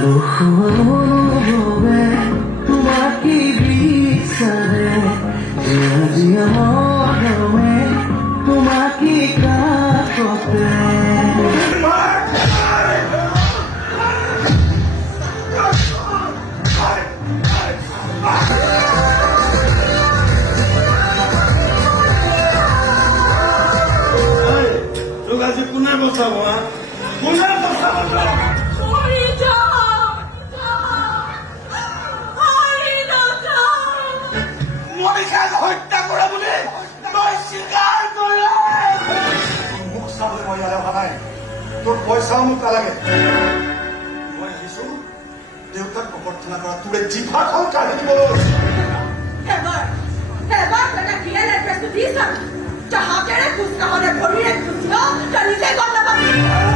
অনুভবে তোমাকে বিচারে আজি আমার নামে তোমাকে কাকতে তোক আজি কোনে বচাব কোনে বচাব মনিষাক হত্যা কৰা বুলি মই স্বীকাৰ কৰিলে মোক চাবলৈ মই ইয়ালৈ অহা নাই তোৰ পইচাও মোক নালাগে মই আহিছো দেউতাক অভ্যৰ্থনা কৰা তোৰে জিভাখন কাঢ়ি দিবলৈ এবাৰ এটা ক্লিয়াৰ এড্ৰেছটো দিছা হাতেৰে খোজ নহ'লে ভৰিৰে খোজ নিজে গম নাপাবি